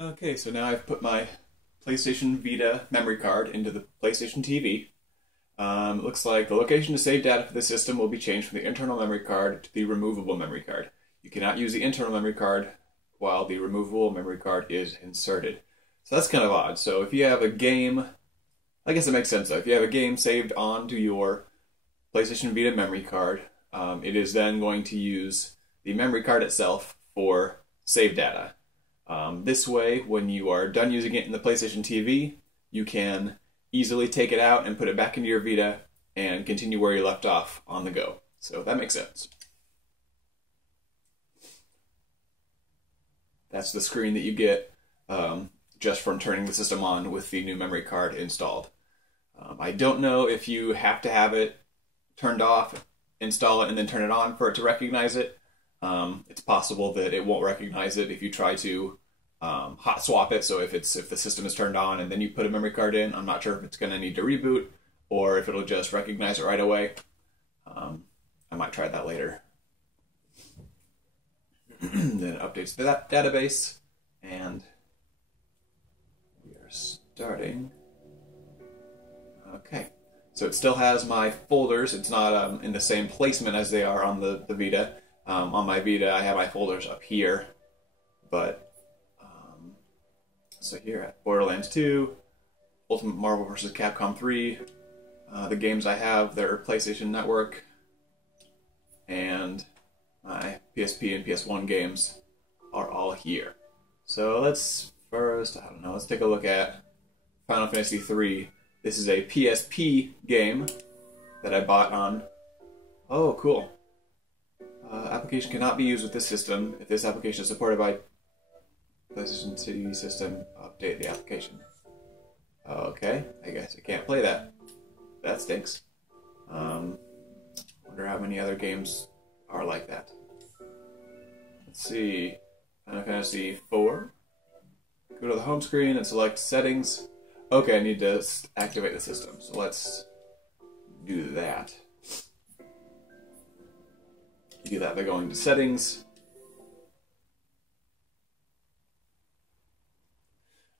Okay, so now I've put my PlayStation Vita memory card into the PlayStation TV. It looks like the location to save data for the system will be changed from the internal memory card to the removable memory card. You cannot use the internal memory card while the removable memory card is inserted. So that's kind of odd. So if you have a game, I guess it makes sense though. If you have a game saved onto your PlayStation Vita memory card, it is then going to use the memory card itself for save data. This way, when you are done using it in the PlayStation TV, you can easily take it out and put it back into your Vita and continue where you left off on the go. So that makes sense. That's the screen that you get just from turning the system on with the new memory card installed. I don't know if you have to have it turned off, install it, and then turn it on for it to recognize it. It's possible that it won't recognize it if you try to hot swap it. So if the system is turned on and then you put a memory card in, I'm not sure if it's going to need to reboot or if it'll just recognize it right away. I might try that later. Then it updates the database, and we are starting. Okay, so it still has my folders. It's not in the same placement as they are on the Vita. On my Vita, I have my folders up here, but so here at Borderlands 2, Ultimate Marvel vs. Capcom 3, the games I have, they're PlayStation Network, and my PSP and PS1 games are all here. So let's first, let's take a look at Final Fantasy 3. This is a PSP game that I bought on. Oh, cool. Application cannot be used with this system. If this application is supported by PlayStation TV system, update the application. Okay, I guess I can't play that. That stinks. Wonder how many other games are like that. Let's see. Final Fantasy 4. Go to the home screen and select Settings. Okay, I need to activate the system, so let's do that. You do that by going to Settings.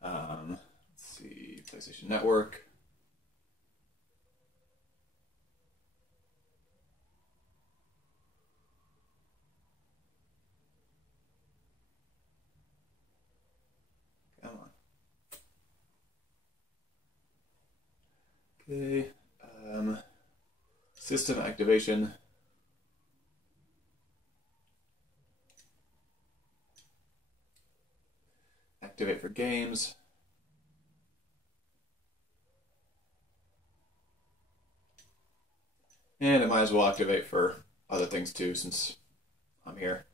Let's see, PlayStation Network. Come on. Okay. System activation. Activate for games. And it might as well activate for other things too, since I'm here.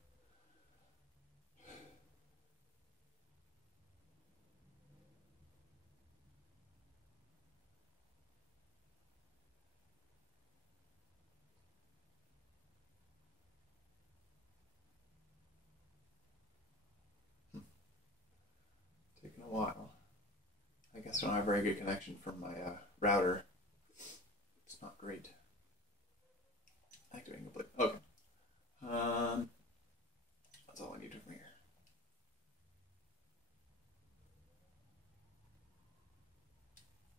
Taking a while. I guess I don't have a very good connection from my router. It's not great. Activating complete. Okay. That's all I need from here.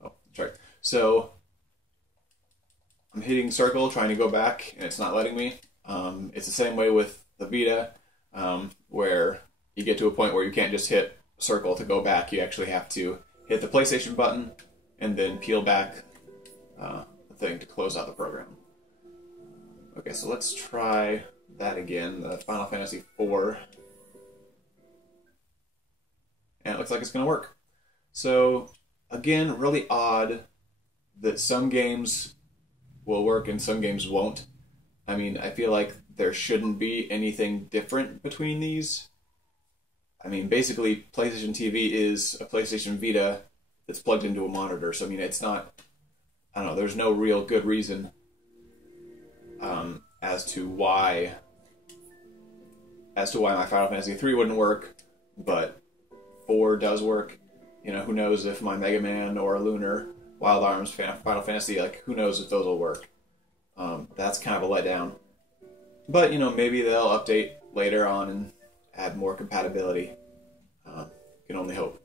Oh, that's right. So I'm hitting circle, trying to go back, and it's not letting me. It's the same way with the Vita, where you get to a point where you can't just hit circle to go back. You actually have to hit the PlayStation button and then peel back the thing to close out the program. Okay, so let's try that again, the Final Fantasy 4. And it looks like it's going to work. So, again, really odd that some games will work and some games won't. I mean, I feel like there shouldn't be anything different between these. I mean, basically, PlayStation TV is a PlayStation Vita that's plugged into a monitor. So, I mean, it's not, I don't know, there's no real good reason as to why my Final Fantasy 3 wouldn't work, but 4 does work. You know, who knows if my Mega Man or Lunar, Wild Arms, Final Fantasy, like, who knows if those will work. That's kind of a letdown. But, you know, maybe they'll update later on and add more compatibility. can only hope.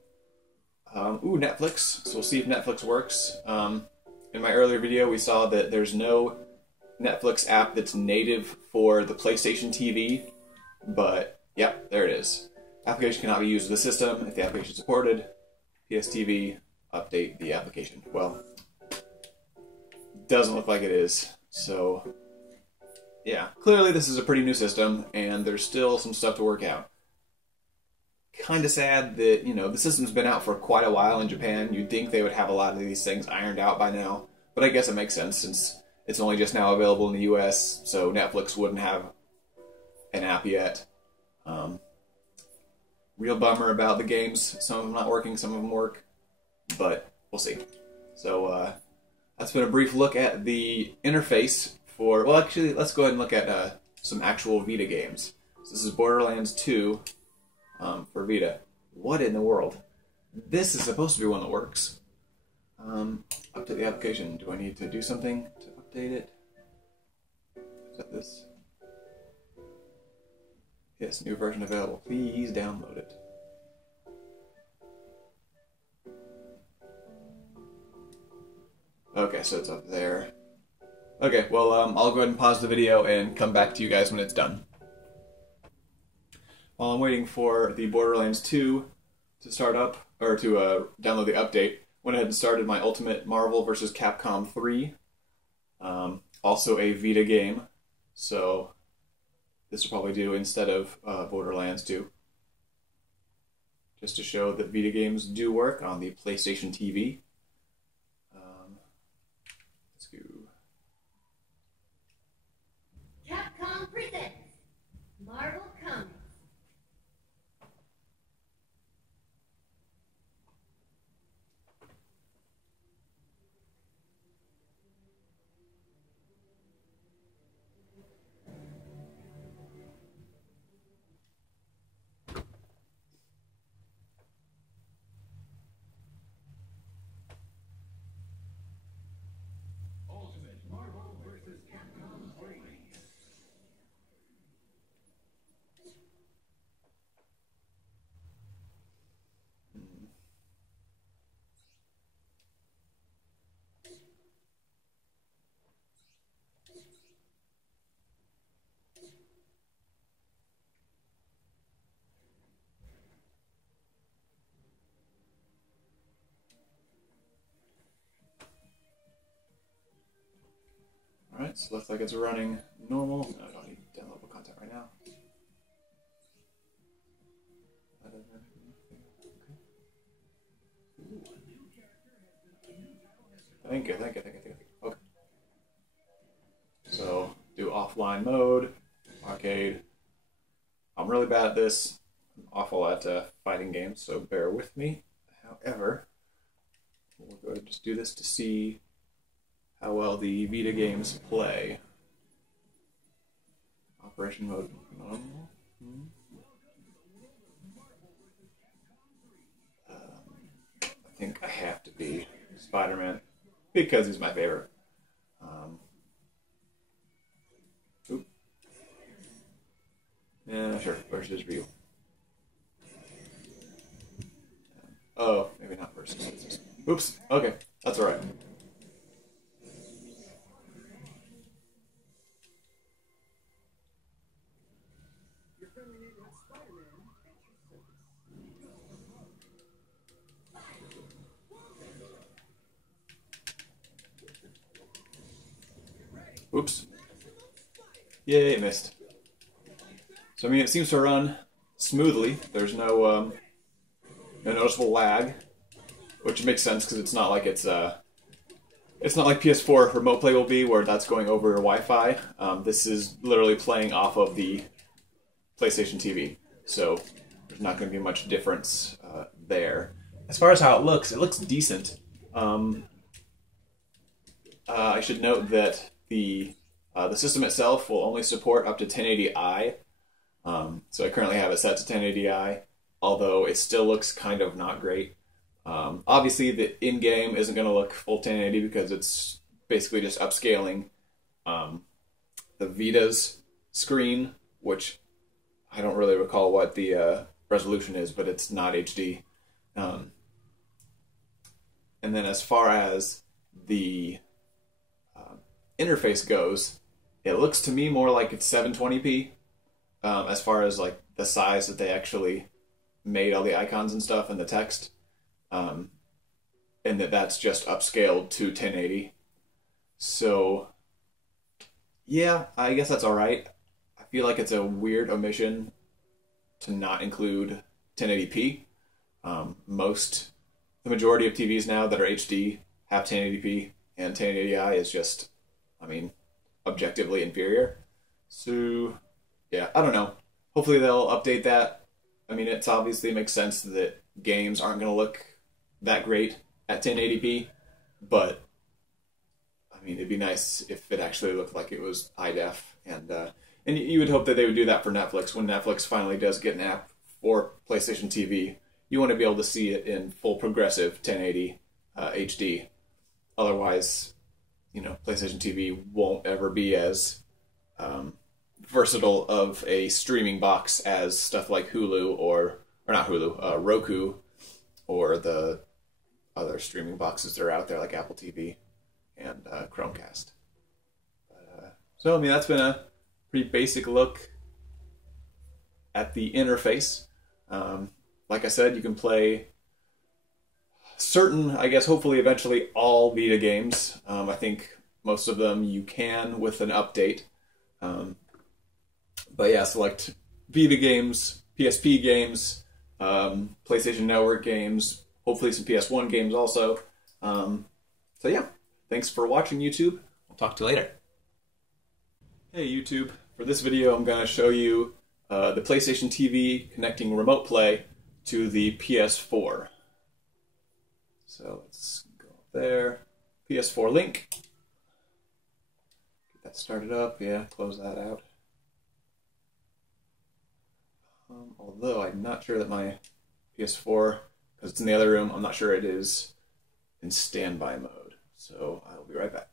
Ooh, Netflix. So we'll see if Netflix works. In my earlier video, we saw that there's no Netflix app that's native for the PlayStation TV, but yep, there it is. Application cannot be used with the system. If the application is supported, PSTV, update the application. Well, doesn't look like it is. So, yeah, clearly this is a pretty new system, and there's still some stuff to work out. Kind of sad that, you know, the system's been out for quite a while in Japan. You'd think they would have a lot of these things ironed out by now, but I guess it makes sense since it's only just now available in the US, so Netflix wouldn't have an app yet. Real bummer about the games. Some of them not working, some of them work, but we'll see. So that's been a brief look at the interface for, well, actually, let's go ahead and look at some actual Vita games. So this is Borderlands 2 for Vita. What in the world? This is supposed to be one that works. Update the application. Do I need to do something to update it? Is that this? Yes, new version available. Please download it. Okay, so it's up there. Okay, well, I'll go ahead and pause the video and come back to you guys when it's done. While I'm waiting for the Borderlands 2 to start up, or to download the update, went ahead and started my Ultimate Marvel vs. Capcom 3. Also a Vita game, so this will probably do instead of Borderlands 2. Just to show that Vita games do work on the PlayStation TV. Let's go. Capcom presents Marvel Comics. Alright, so looks like it's running normal. No, I don't need downloadable content right now. Thank you. Okay. So, do offline mode, arcade. I'm really bad at this. I'm awful at fighting games, so bear with me. However, we'll go ahead and just do this to see how well the Vita games play. Operation mode normal. I think I have to be Spider-Man because he's my favorite. Yeah, sure. Versus view. Oh, maybe not versus. Oops. Okay, that's all right. Oops. Yay, missed. So I mean, it seems to run smoothly. There's no no noticeable lag, which makes sense because it's not like it's not like PS4 remote play will be, where that's going over Wi-Fi. This is literally playing off of the PlayStation TV, so there's not going to be much difference there. As far as how it looks decent. I should note that the system itself will only support up to 1080i. So I currently have it set to 1080i, although it still looks kind of not great. Obviously, the in-game isn't going to look full 1080 because it's basically just upscaling the Vita's screen, which I don't really recall what the resolution is, but it's not HD. Um, and then as far as the interface goes, it looks to me more like it's 720p, as far as like the size that they actually made all the icons and stuff and the text, and that's just upscaled to 1080. So yeah, I guess that's all right. I feel like it's a weird omission to not include 1080p. The majority of TVs now that are HD have 1080p, and 1080i is just, I mean, objectively inferior. So yeah, I don't know. Hopefully they'll update that. I mean, it's obviously makes sense that games aren't going to look that great at 1080p, but I mean, it'd be nice if it actually looked like it was high def, and you would hope that they would do that for Netflix when Netflix finally does get an app for PlayStation TV. You want to be able to see it in full progressive 1080 HD. Otherwise, PlayStation TV won't ever be as versatile of a streaming box as stuff like Hulu or not Hulu, Roku, or the other streaming boxes that are out there like Apple TV and Chromecast. So, I mean, that's been a pretty basic look at the interface. Like I said, you can play certain, I guess, hopefully eventually all Vita games. I think most of them you can with an update. But yeah, select Vita games, PSP games, PlayStation Network games, hopefully some PS1 games also. So yeah, thanks for watching, YouTube. I'll talk to you later. Hey YouTube, for this video I'm going to show you the PlayStation TV connecting Remote Play to the PS4. So let's go there. PS4 link. Get that started up. Yeah, close that out. Although I'm not sure that my PS4, because it's in the other room, I'm not sure it is in standby mode. So I'll be right back.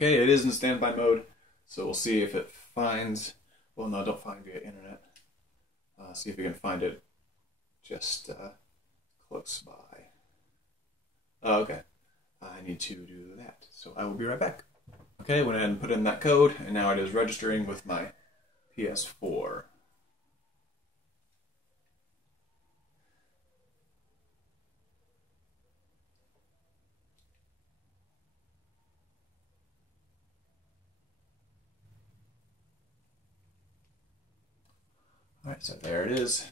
Okay, it is in standby mode. So we'll see if it finds, well, no, don't find via internet. See if we can find it just close by. Okay, I need to do that. So I will be right back. Okay, went ahead and put in that code, and now it is registering with my PS4. Alright, so there it is.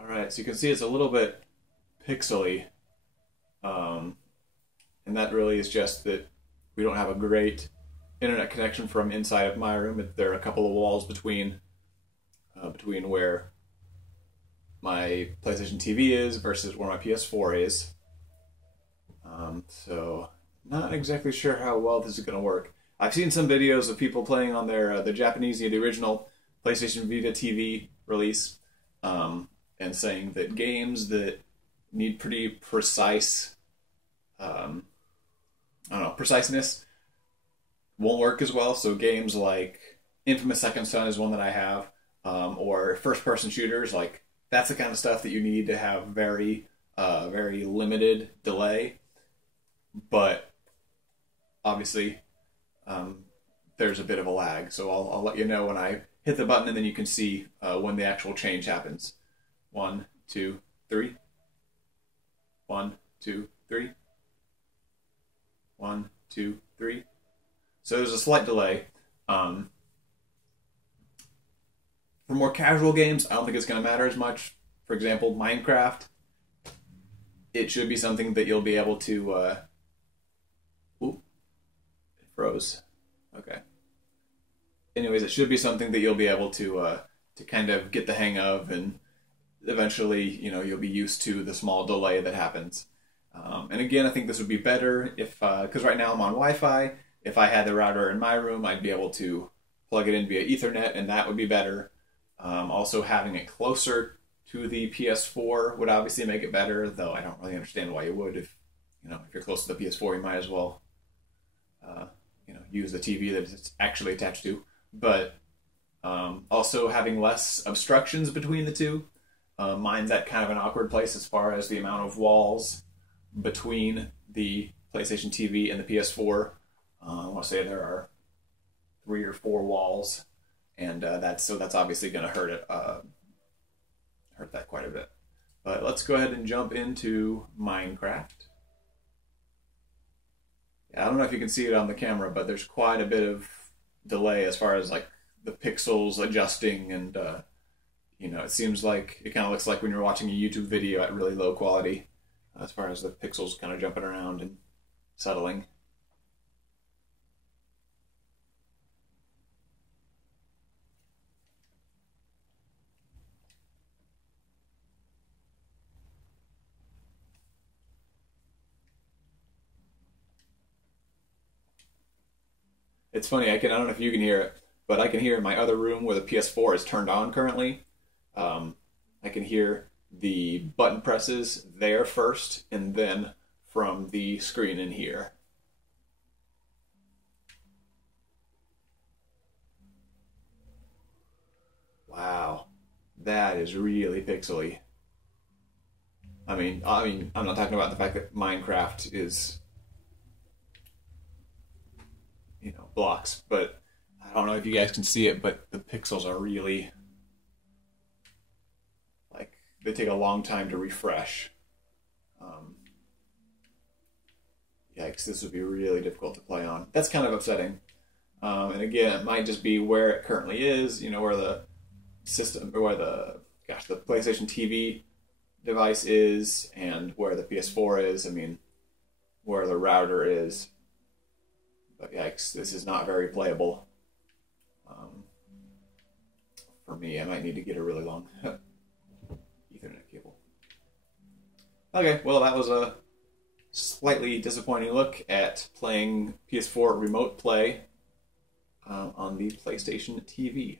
Alright, so you can see it's a little bit pixely. And that really is just that we don't have a great internet connection from inside of my room. There are a couple of walls between where my PlayStation TV is versus where my PS4 is. So not exactly sure how well this is going to work. I've seen some videos of people playing on their the Japanese, the original PlayStation Vita TV release, and saying that games that need pretty precise, preciseness won't work as well. So games like Infamous Second Son is one that I have, or first-person shooters, like that's the kind of stuff that you need to have very limited delay. But obviously, there's a bit of a lag, so I'll let you know when I hit the button, and then you can see when the actual change happens. 1, 2, 3. 1, 2, 3. 1, 2, 3. So there's a slight delay. For more casual games, I don't think it's going to matter as much. For example, Minecraft, it should be something that you'll be able to... Ooh, it froze. Okay. Anyways, it should be something that you'll be able to kind of get the hang of, and eventually, you'll be used to the small delay that happens. And again, I think this would be better if, because right now I'm on Wi-Fi. If I had the router in my room, I'd be able to plug it in via Ethernet, and that would be better. Also, having it closer to the PS4 would obviously make it better, though I don't really understand why you would. If you're close to the PS4, you might as well, use the TV that it's actually attached to, but also having less obstructions between the two. Mine's at kind of an awkward place as far as the amount of walls between the PlayStation TV and the PS4. I want to say there are 3 or 4 walls, and that's obviously going to hurt it, hurt that quite a bit. But let's go ahead and jump into Minecraft. Yeah, I don't know if you can see it on the camera, but there's quite a bit of delay as far as like the pixels adjusting, and you know, it seems like it kind of looks like when you're watching a YouTube video at really low quality, as far as the pixels kind of jumping around and settling. It's funny, I don't know if you can hear it, but I can hear in my other room where the PS4 is turned on currently. I can hear the button presses there first, and then from the screen in here. Wow, that is really pixely. I'm not talking about the fact that Minecraft is, you know, blocks, but I don't know if you guys can see it, but the pixels are really, like, they take a long time to refresh. Yikes, this would be really difficult to play on. That's kind of upsetting. And again, it might just be where it currently is, you know, where the system, or where the PlayStation TV device is, and where the PS4 is. I mean, where the router is. But yikes, this is not very playable. For me, I might need to get a really long Ethernet cable. Okay, well, that was a slightly disappointing look at playing PS4 Remote Play on the PlayStation TV.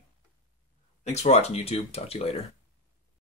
Thanks for watching, YouTube. Talk to you later.